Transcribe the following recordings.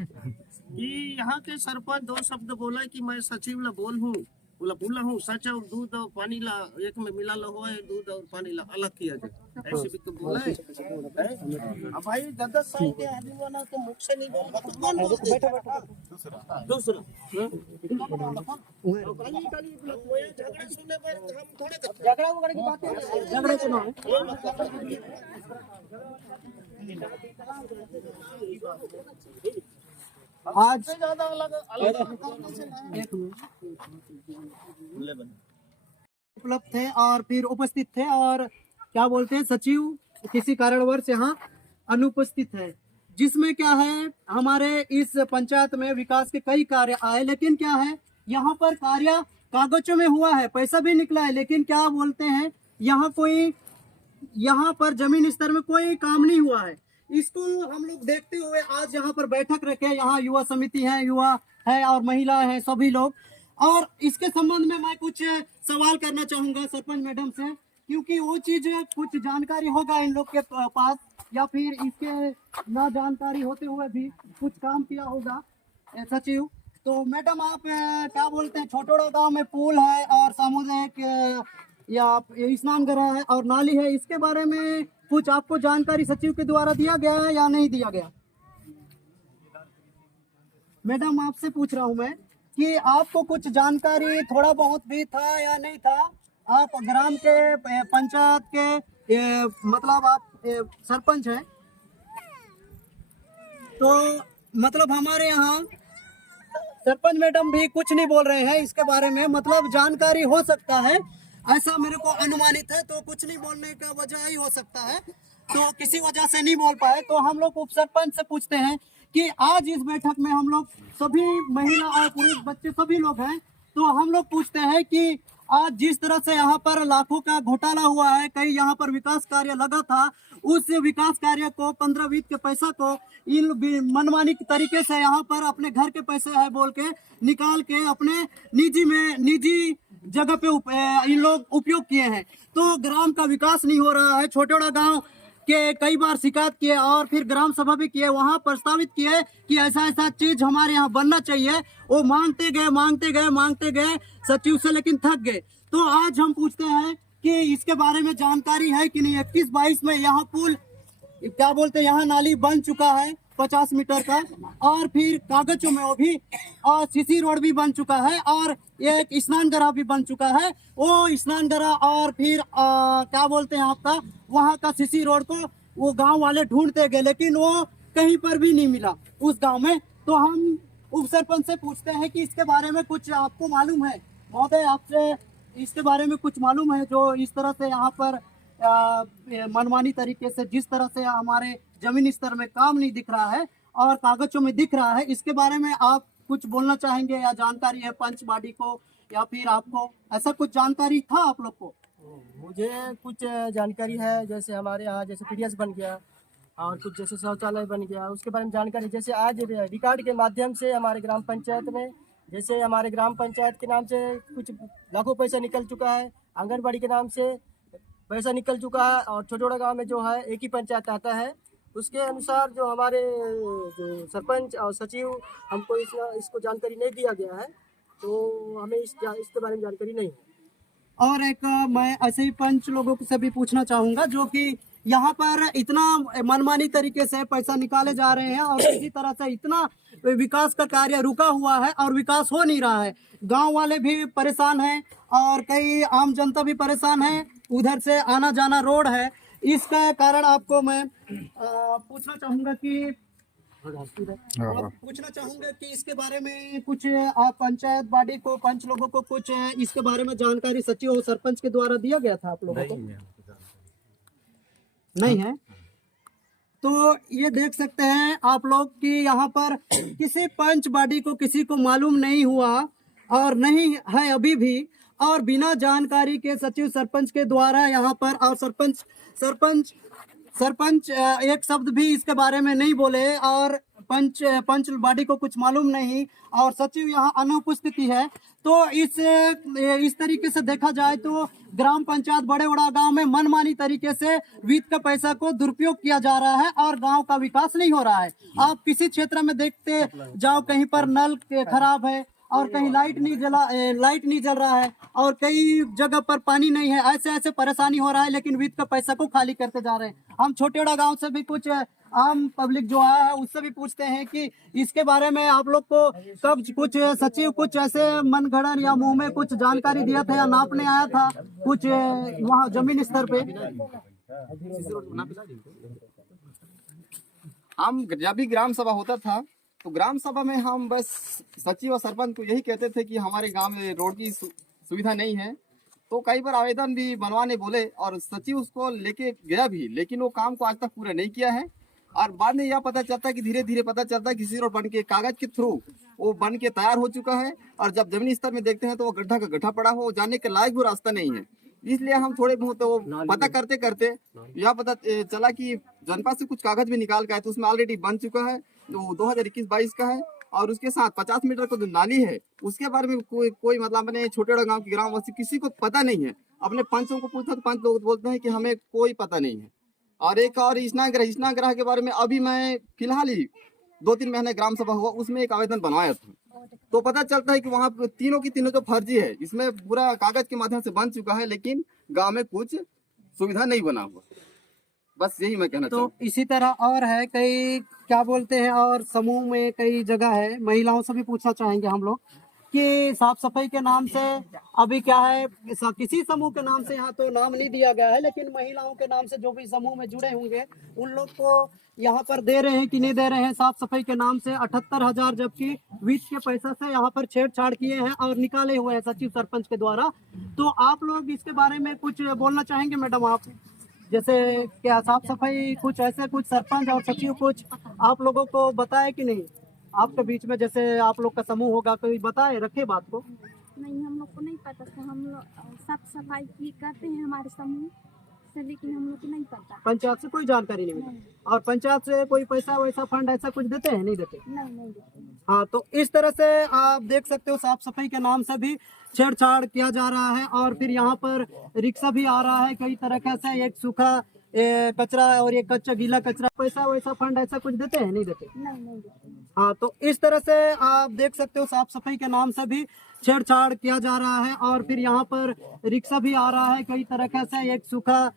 कि यहाँ के सरपंच 2 शब्द बोला कि मैं सचिव ला बोला हूँ सच और दूध और पानी ला एक में मिला लो है, दूध और पानी ला अलग किया जाए, ऐसे भी तो बोला है। अब भाई 10 साल के आदमी वाला तो मुख से नहीं बोलता तो कौन बोलता? दूसरा झगड़ा सुनने पर हम थोड़े झगड़ा वगैरह की बात है, झगड़ा सुना आज ज्यादा अलग उपलब्ध थे और फिर उपस्थित थे और क्या बोलते हैं सचिव किसी कारणवश यहाँ अनुपस्थित है, जिसमें क्या है हमारे इस पंचायत में विकास के कई कार्य आए, लेकिन क्या है यहाँ पर कार्य कागजों में हुआ है, पैसा भी निकला है, लेकिन क्या बोलते हैं यहाँ पर जमीन स्तर में कोई काम नहीं हुआ है। इसको हम लोग देखते हुए आज यहाँ पर बैठक रखे, यहाँ युवा समिति है, युवा है और महिला है सभी लोग, और इसके संबंध में मैं कुछ सवाल करना चाहूंगा सरपंच मैडम से, क्योंकि वो चीज कुछ जानकारी होगा इन लोग के पास या फिर इसके ना जानकारी होते हुए भी कुछ काम किया होगा सचिव। तो मैडम आप क्या बोलते हैं, छोटोड़ा गांव में पुल है और सामुदायिक या स्नान गृह है और नाली है, इसके बारे में कुछ आपको जानकारी सचिव के द्वारा दिया गया है या नहीं दिया गया? मैडम आपसे पूछ रहा हूं मैं कि आपको कुछ जानकारी थोड़ा बहुत भी था या नहीं था? आप ग्राम के पंचायत के मतलब आप सरपंच हैं, तो मतलब हमारे यहाँ सरपंच मैडम भी कुछ नहीं बोल रहे हैं इसके बारे में, मतलब जानकारी हो सकता है ऐसा मेरे को अनुमानित है, तो कुछ नहीं बोलने का वजह ही हो सकता है, तो किसी वजह से नहीं बोल पाए। तो हम लोग उप सरपंच से पूछते हैं कि आज इस बैठक में हम लोग सभी महिला और पुरुष बच्चे सभी लोग हैं, तो हम लोग पूछते हैं कि आज जिस तरह से यहाँ पर लाखों का घोटाला हुआ है, कई यहाँ पर विकास कार्य लगा था, उस विकास कार्य को 15-20 के पैसा को इन मनमानी तरीके से यहाँ पर अपने घर के पैसे है बोल के निकाल के अपने निजी जगह पे इन लोग उपयोग किए हैं। तो ग्राम का विकास नहीं हो रहा है। छोटोड़ा गांव के कई बार शिकायत किए और फिर ग्राम सभा भी किए, वहां प्रस्तावित किए कि ऐसा ऐसा चीज हमारे यहाँ बनना चाहिए, वो मांगते गए सचिव से, लेकिन थक गए। तो आज हम पूछते हैं कि इसके बारे में जानकारी है कि नहीं। 21-22 में यहाँ पुल क्या बोलते हैं, यहाँ नाली बन चुका है 50 मीटर का, और फिर कागजों में वो भी, और सीसी रोड भी बन चुका है, और एक स्नान गृह भी बन चुका है। वो स्नान गृह और फिर क्या बोलते हैं आपका वहाँ का सीसी रोड को वो गांव वाले ढूंढते गए, लेकिन वो कहीं पर भी नहीं मिला उस गांव में। तो हम उप सरपंच से पूछते हैं कि इसके बारे में कुछ आपको मालूम है महोदय, आपसे इसके बारे में कुछ मालूम है जो इस तरह से यहाँ पर मनमानी तरीके से जिस तरह से हमारे जमीन स्तर में काम नहीं दिख रहा है और कागजों में दिख रहा है, इसके बारे में आप कुछ बोलना चाहेंगे या जानकारी है पंच बॉडी को या फिर आपको ऐसा कुछ जानकारी था आप लोग को? मुझे कुछ जानकारी है, जैसे हमारे यहाँ जैसे पीडीएस बन गया और कुछ जैसे शौचालय बन गया, उसके बारे में जानकारी। जैसे आज रिकॉर्ड के माध्यम से हमारे ग्राम पंचायत में, जैसे हमारे ग्राम पंचायत के नाम से कुछ लाखों पैसा निकल चुका है, आंगनबाड़ी के नाम से पैसा निकल चुका है, और छोटोड़ा गांव में जो है एक ही पंचायत आता है, उसके अनुसार जो हमारे जो सरपंच और सचिव हमको इसको जानकारी नहीं दिया गया है, तो हमें इसके बारे में जानकारी नहीं है। और एक मैं ऐसे ही पंच लोगों से भी पूछना चाहूंगा जो कि यहाँ पर इतना मनमानी तरीके से पैसा निकाले जा रहे हैं और इसी तरह से इतना विकास का कार्य रुका हुआ है और विकास हो नहीं रहा है, गांव वाले भी परेशान हैं और कई आम जनता भी परेशान है, उधर से आना जाना रोड है। इसका कारण आपको मैं पूछना चाहूंगा कि इसके बारे में कुछ आप पंचायत बॉडी को, पंच लोगों को कुछ इसके बारे में जानकारी सचिव और सरपंच के द्वारा दिया गया था आप लोगों को? नहीं है। तो ये देख सकते हैं आप लोग कि यहाँ पर किसी पंच बॉडी को किसी को मालूम नहीं हुआ और नहीं है अभी भी, और बिना जानकारी के सचिव सरपंच के द्वारा यहाँ पर, और सरपंच एक शब्द भी इसके बारे में नहीं बोले और पंच बॉडी को कुछ मालूम नहीं और सचिव यहाँ अनुपस्थिति है, तो इस तरीके से देखा जाए तो ग्राम पंचायत बड़ेवड़ा गांव में मनमानी तरीके से वित्त का पैसा को दुरुपयोग किया जा रहा है और गांव का विकास नहीं हो रहा है। आप किसी क्षेत्र में देखते जाओ, कहीं पर नल खराब है और कहीं लाइट नहीं जल रहा है और कई जगह पर पानी नहीं है। ऐसे ऐसे परेशानी हो रहा है, लेकिन वित्त का पैसा को खाली करते जा रहे हैं। हम छोटेड़ा गांव से भी कुछ आम पब्लिक जो आया है उससे भी पूछते हैं कि इसके बारे में आप लोग को कब कुछ सचिव कुछ ऐसे मनगढ़ंत या मुंह में कुछ जानकारी दिया था या नापने आया था कुछ वहाँ जमीन स्तर पे? हम जब भी ग्राम सभा होता था तो ग्राम सभा में हम बस सचिव और सरपंच को यही कहते थे कि हमारे गांव में रोड की सुविधा नहीं है। तो कई बार आवेदन भी बनवाने बोले और सचिव उसको लेके गया भी, लेकिन वो काम को आज तक पूरा नहीं किया है। और बाद में यह पता चलता है कि धीरे धीरे पता चलता है किसी रोड बन के कागज के थ्रू वो बन के तैयार हो चुका है और जब जमीनी स्तर में देखते हैं तो वो गड्ढा का गड्ढा पड़ा हो, जाने के लायक भी रास्ता नहीं है। इसलिए हम थोड़े बहुत तो पता करते करते यह पता चला कि जनपद से कुछ कागज भी निकाल के आए तो उसमें ऑलरेडी बन चुका है, जो 2021-22 का है। और उसके साथ 50 मीटर का जो नाली है उसके बारे में कोई मतलब अपने छोटेड़ा गांव की ग्रामवासी किसी को पता नहीं है। अपने पंचों को पूछा तो पंच लोग बोलते हैं कि हमें कोई पता नहीं है। और एक और स्नानगृह के बारे में अभी मैं फिलहाल ही 2-3 महीने ग्राम सभा हुआ उसमें एक आवेदन बनवाया था, तो पता चलता है कि वहाँ तीनों की तीनों जो फर्जी है, इसमें पूरा कागज के माध्यम से बन चुका है लेकिन गांव में कुछ सुविधा नहीं बना हुआ। बस यही मैं कहना चाहूँ। तो इसी तरह और है कई क्या बोलते हैं और समूह में कई जगह है, महिलाओं से भी पूछना चाहेंगे हम लोग कि साफ सफाई के नाम से अभी क्या है, किसी समूह के नाम से यहाँ तो नाम नहीं दिया गया है, लेकिन महिलाओं के नाम से जो भी समूह में जुड़े होंगे उन लोग को यहाँ पर दे रहे हैं कि नहीं दे रहे हैं साफ सफाई के नाम से 78,000, जबकि वित्त के पैसा से यहाँ पर छेड़छाड़ किए हैं और निकाले हुए हैं सचिव सरपंच के द्वारा। तो आप लोग इसके बारे में कुछ बोलना चाहेंगे मैडम? आप जैसे क्या साफ सफाई कुछ ऐसे कुछ सरपंच और सचिव कुछ आप लोगों को बताए कि नहीं? आपके बीच में जैसे आप लोग का समूह होगा, कोई बताए रखे बात को? नहीं, हम लोग को नहीं पता था। हम लोग साफ सफाई की करते हैं हमारे समूह से, लेकिन हम लोग को नहीं पता। पंचायत से कोई जानकारी नहीं मिली? और पंचायत से कोई पैसा वैसा फंड ऐसा कुछ देते हैं? नहीं देते? नहीं देते। हाँ, तो इस तरह से आप देख सकते हो साफ सफाई के नाम से भी छेड़छाड़ किया जा रहा है। और फिर यहाँ पर रिक्शा भी आ रहा है कई तरह का, से एक सूखा कचरा और एक कच्चा गीला कचरा, पैसा वैसा फंड ऐसा कुछ देते हैं? नहीं देते? नहीं देते। हाँ, तो इस तरह से आप देख सकते हो साफ सफाई के नाम से भी छेड़छाड़ किया जा रहा है। और फिर यहाँ पर रिक्शा भी आ रहा है कई तरह का, से एक सूखा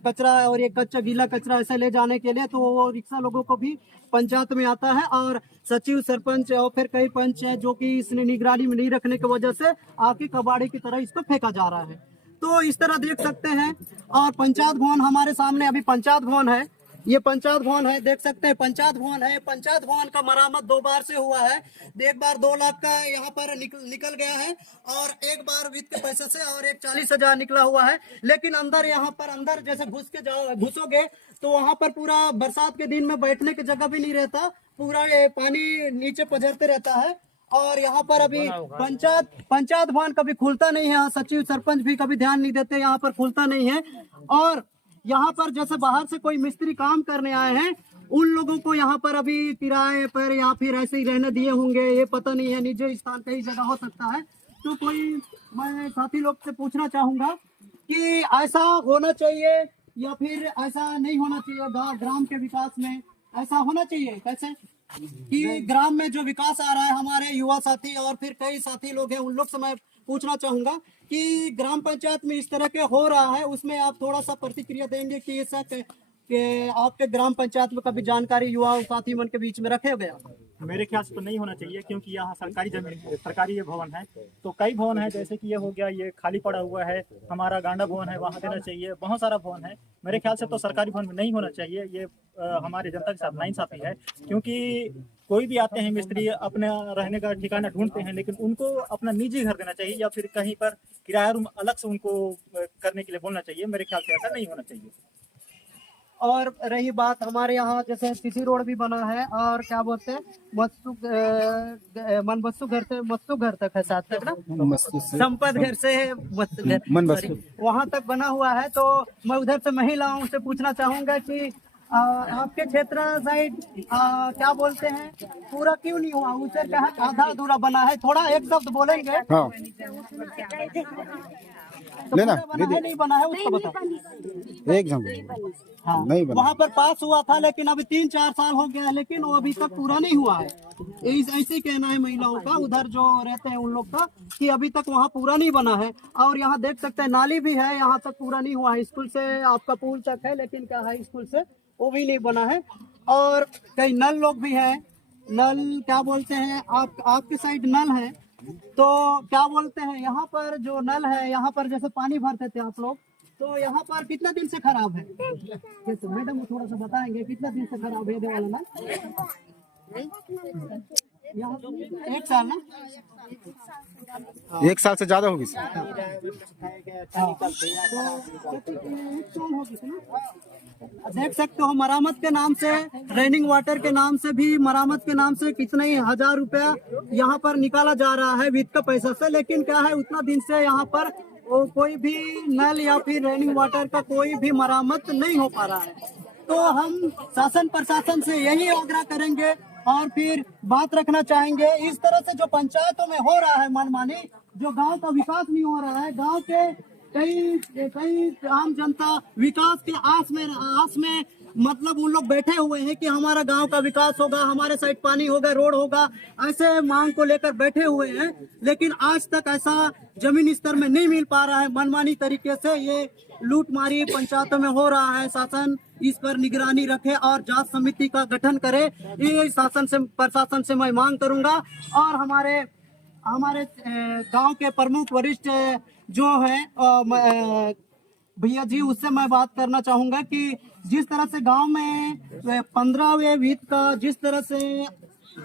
कचरा और एक कच्चा गीला कचरा ऐसे ले जाने के लिए, तो वो रिक्शा लोगों को भी पंचायत में आता है और सचिव सरपंच और फिर कई पंच हैं जो कि इस निगरानी में नहीं रखने की वजह से आके कबाड़े की तरह इसको फेंका जा रहा है। तो इस तरह देख सकते हैं। और पंचायत भवन हमारे सामने, अभी पंचायत भवन है, ये पंचायत भवन है, देख सकते हैं पंचायत भवन है। पंचायत भवन का मरम्मत 2 बार से हुआ है। एक बार 2 लाख का यहाँ पर निकल गया है और एक बार वित्त के पैसे से और एक 40,000 निकला हुआ है। लेकिन अंदर यहाँ पर अंदर जैसे घुसोगे तो वहाँ पर पूरा बरसात के दिन में बैठने की जगह भी नहीं रहता, पूरा ये पानी नीचे पजरते रहता है। और यहाँ पर अभी पंचायत भवन कभी खुलता नहीं है, सचिव सरपंच भी कभी ध्यान नहीं देते, यहाँ पर खुलता नहीं है। और यहाँ पर जैसे बाहर से कोई मिस्त्री काम करने आए हैं उन लोगों को यहाँ पर अभी किराए पर या फिर ऐसे ही रहने दिए होंगे, ये पता नहीं है, निजी स्थान कई जगह हो सकता है। तो मैं साथी लोग से पूछना चाहूंगा कि ऐसा होना चाहिए या फिर ऐसा नहीं होना चाहिए? ग्राम के विकास में ऐसा होना चाहिए कैसे कि ग्राम में जो विकास आ रहा है, हमारे युवा साथी और फिर कई साथी लोग हैं उन लोग से मैं पूछना चाहूंगा कि ग्राम पंचायत में इस तरह के हो रहा है, उसमें आप थोड़ा सा प्रतिक्रिया देंगे कि ऐसा कि आपके ग्राम पंचायत में कभी जानकारी युवा साथी मन के बीच में रखे गया? मेरे ख्याल से तो नहीं होना चाहिए, क्योंकि यहाँ सरकारी जमीन, सरकारी ये भवन है। तो कई भवन है, जैसे कि ये हो गया, ये खाली पड़ा हुआ है, हमारा गांडा भवन है, वहाँ देना चाहिए। बहुत सारा भवन है, मेरे ख्याल से तो सरकारी भवन में नहीं होना चाहिए। ये हमारे जनता के साथ नाइंसाफी है, क्योंकि कोई भी आते हैं मिस्त्री अपने रहने का ठिकाना ढूंढते हैं, लेकिन उनको अपना निजी घर देना चाहिए या फिर कहीं पर किराया रूम अलग से उनको करने के लिए बोलना चाहिए। मेरे ख्याल से ऐसा नहीं होना चाहिए। और रही बात हमारे यहाँ जैसे सीसी रोड भी बना है और क्या बोलते हैं मस्तू घर तक है, साथ तक ना संपत घर से मस्तू घर वहाँ तक बना हुआ है। तो मैं उधर से महिलाओं से पूछना चाहूंगा कि आपके क्षेत्र साइड क्या बोलते हैं, पूरा क्यों नहीं हुआ, उसे कहा आधा अधूरा बना है, थोड़ा एक शब्द बोलेंगे? हाँ तो लेना पूरा बना है नहीं बना है उसको बताओ। एक जन हाँ, नहीं बना। वहाँ पर पास हुआ था लेकिन अभी 3-4 साल हो गया, लेकिन वो अभी तक पूरा नहीं हुआ है। ऐसे ही कहना है महिलाओं का, उधर जो रहते हैं उन लोग का, कि अभी तक वहाँ पूरा नहीं बना है। और यहाँ देख सकते हैं नाली भी है, यहाँ तक पूरा नहीं हुआ है। स्कूल से आपका पुल तक है, लेकिन क्या है स्कूल से वो भी नहीं बना है। और कई नल लोग भी हैं, नल क्या बोलते हैं, आपकी साइड नल है तो क्या बोलते हैं, यहाँ पर जो नल है, यहाँ पर जैसे पानी भरते थे आप लोग, तो यहाँ पर कितना दिन से खराब है? कैसे मैडम थोड़ा सा बताएंगे कितना दिन से खराब है ये वाला नल? यहाँ 1 साल ना? एक साल से ज्यादा होगी सर। देख सकते हो मरामत के नाम से, रेनिंग वाटर के नाम से भी, मरामत के नाम से कितने ही 1000 रुपया यहाँ पर निकाला जा रहा है वित्त का पैसा से। लेकिन क्या है, उतना दिन से यहाँ पर कोई भी नल या फिर रेनिंग वाटर का कोई भी मरामत नहीं हो पा रहा है। तो हम शासन प्रशासन से यही आग्रह करेंगे और फिर बात रखना चाहेंगे, इस तरह से जो पंचायतों में हो रहा है मनमानी, जो गांव का विकास नहीं हो रहा है, गांव के कई आम जनता विकास के आस में मतलब उन लोग बैठे हुए हैं कि हमारा गांव का विकास होगा, हमारे साइड पानी होगा, रोड होगा, ऐसे मांग को लेकर बैठे हुए हैं। लेकिन आज तक ऐसा जमीन स्तर में नहीं मिल पा रहा है। मनमानी तरीके से ये लूटमारी पंचायतों में हो रहा है। शासन इस पर निगरानी रखे और जांच समिति का गठन करे, ये शासन से प्रशासन से मैं मांग करूंगा। और हमारे गांव के प्रमुख वरिष्ठ जो है भैया जी, उससे मैं बात करना चाहूंगा कि जिस तरह से गांव में 15वें वित्त का जिस तरह से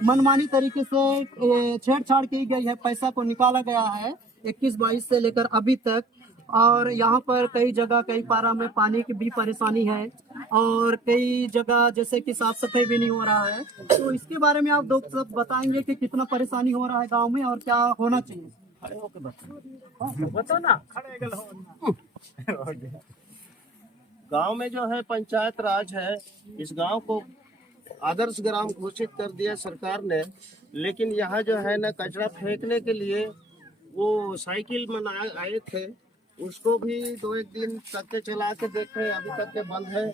मनमानी तरीके से छेड़छाड़ की गई है, पैसा को निकाला गया है 21-22 से लेकर अभी तक, और यहाँ पर कई जगह कई पारा में पानी की भी परेशानी है और कई जगह जैसे कि साफ सफाई भी नहीं हो रहा है। तो इसके बारे में आप दो सब बताएंगे कि कितना परेशानी हो रहा है गांव में और क्या होना चाहिए? गांव में जो है पंचायत राज है, इस गांव को आदर्श ग्राम घोषित कर दिया सरकार ने। लेकिन यहाँ जो है ना, कचरा फेंकने के लिए वो साइकिल मना आए थे, उसको भी 2-1 दिन तक के चला के देखे, अभी तक के बंद है।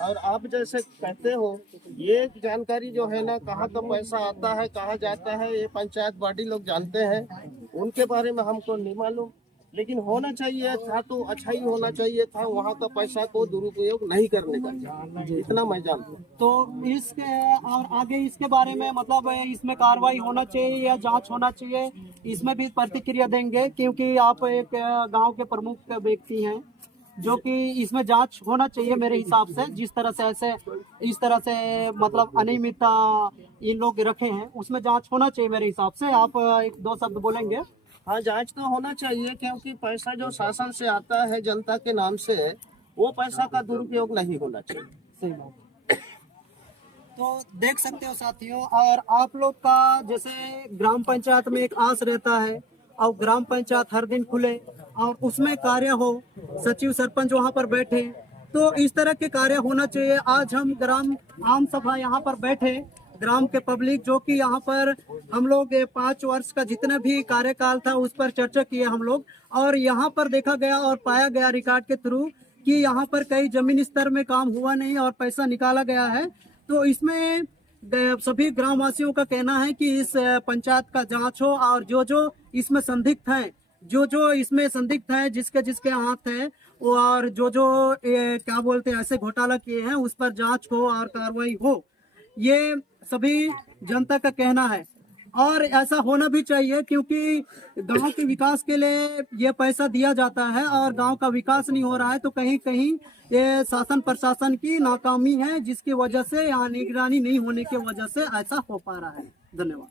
और आप जैसे कहते हो, ये जानकारी जो है ना, कहाँ का पैसा आता है कहाँ जाता है, ये पंचायत बॉडी लोग जानते हैं, उनके बारे में हमको नहीं मालूम। लेकिन होना चाहिए था तो अच्छा ही होना चाहिए था, वहाँ का पैसा को दुरुपयोग नहीं करने का, इतना मैं जानता हूँ। तो इसके और आगे इसके बारे में मतलब इसमें कार्रवाई होना चाहिए या जांच होना चाहिए, इसमें भी प्रतिक्रिया देंगे, क्योंकि आप एक गांव के प्रमुख व्यक्ति हैं, जो कि इसमें जांच होना चाहिए मेरे हिसाब से। जिस तरह से इस तरह से मतलब अनियमितता इन लोग रखे हैं, उसमें जांच होना चाहिए मेरे हिसाब से। आप 1-2 शब्द बोलेंगे? हाँ, जांच तो होना चाहिए, क्योंकि पैसा जो शासन से आता है जनता के नाम से, वो पैसा का दुरुपयोग नहीं होना चाहिए। सही बात। तो देख सकते हो साथियों, और आप लोग का जैसे ग्राम पंचायत में एक आस रहता है और ग्राम पंचायत हर दिन खुले और उसमें कार्य हो, सचिव सरपंच वहाँ पर बैठे, तो इस तरह के कार्य होना चाहिए। आज हम ग्राम आम सभा यहाँ पर बैठे, ग्राम के पब्लिक जो कि यहाँ पर हम लोग 5 वर्ष का जितना भी कार्यकाल था उस पर चर्चा किए हम लोग, और यहाँ पर देखा गया और पाया गया रिकॉर्ड के थ्रू कि यहाँ पर कई जमीन स्तर में काम हुआ नहीं और पैसा निकाला गया है। तो इसमें सभी ग्रामवासियों का कहना है कि इस पंचायत का जांच हो और जो इसमें संदिग्ध है, जो इसमें संदिग्ध है, जिसके हाथ है, और जो क्या बोलते हैं ऐसे घोटाला किए हैं, उस पर जांच हो और कार्रवाई हो, ये सभी जनता का कहना है। और ऐसा होना भी चाहिए, क्योंकि गांव के विकास के लिए ये पैसा दिया जाता है और गांव का विकास नहीं हो रहा है, तो कहीं कहीं ये शासन प्रशासन की नाकामी है, जिसकी वजह से यहाँ निगरानी नहीं होने की वजह से ऐसा हो पा रहा है। धन्यवाद।